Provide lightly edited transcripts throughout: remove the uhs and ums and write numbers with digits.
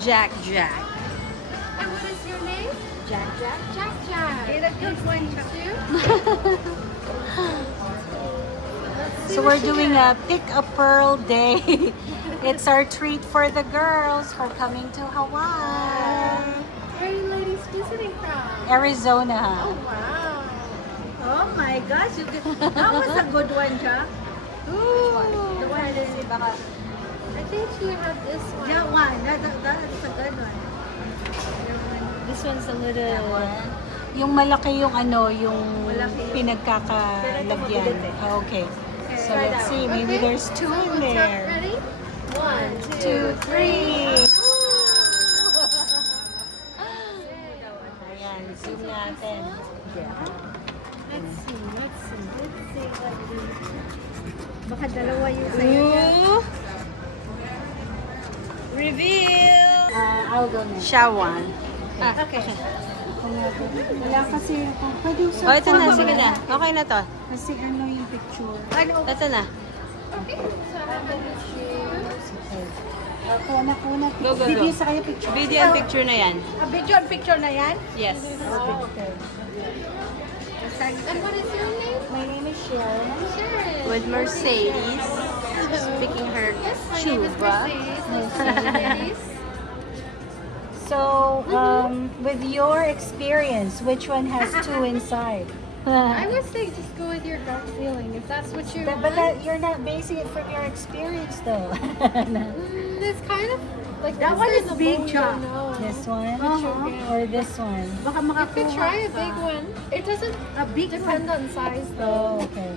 Jack Jack. And what is your name? Jack Jack. Jack Jack. Get a good one, Chuck. So we're doing a Pick a Pearl day. It's our treat for the girls for coming to Hawaii. Where are you ladies visiting from? Arizona. Oh, wow. Oh my gosh, that was a good one, Chuck. Ooh. The one that is baka. I think you have this one. That one, that's a good one. This one's a little... Yung malaki yung ano, yung Malaki. pinagkakalagyan. Oh, okay. So let's see, maybe there's two in there. Ready? 1, 2, 3. Ayan, zoom natin. Let's see. Let's see what Baka dalawa yung sa'yo. Ooh. Reveal! I'll go next. Shawan. Okay. Wala kasi ako. Pwede sa Oh, ito na. Sige na. Okay na to. Kasi ano yung picture. Ano? Ito na. Okay. So how about you choose? Kuna. Go, go, Video go. sa kayo picture. Video and picture na yan. Video and picture na yan? Yes. Oh, okay. And what is your name? My name is Sharon. Sharon. With Mercedes. Speaking her Yes, my name is chuba. Mercedes. Nice to meet you, ladies. So, with your experience, which one has two inside? I would say just go with your gut feeling. If that's what you But want. you're not basing it from your experience, though. It's kind of like That this one is a big, bone, Chuck. no. This one Uh-huh. or this one? Baka You makakuha could try a ka. big one. It doesn't A big depend one. on size though. Oh, okay.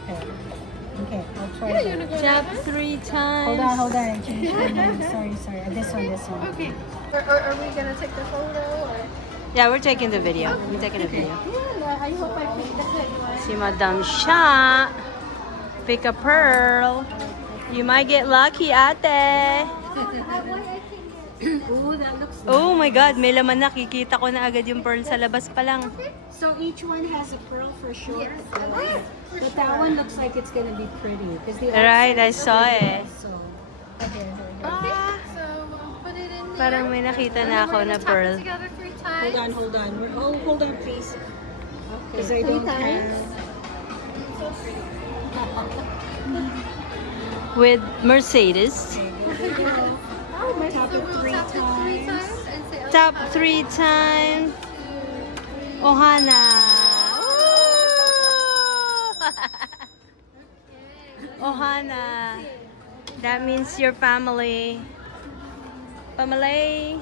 Okay, I'll try Yeah, that. you wanna go Tap that way? 3 times. Hold on. I changed my name. Sorry. This one. Okay. Or are we gonna take the photo or? Yeah, we're taking the video. We're taking a video. Yeah, I hope I picked the good one. Si Madam Sha. Pick a pearl. You might get lucky, ate. Oh, that looks nice. Oh my God, may laman na. Kikita ko na agad yung pearl sa labas pa lang. So each one has a pearl for sure. Yes. But that one looks like it's gonna be pretty because the Right, I outside is saw pretty, it. So, okay. Okay. So put it in there. Parang may nakita And na then ako we're na gonna tap it pearl. together 3 times. Hold on. Hold on, please. Because I 3 don't times. have. With Mercedes. Oh, my So tap it we'll 3 tap it 3 times. times and say Tap 3 times. Ohana. Ooh! Ohana. That means your family. Family.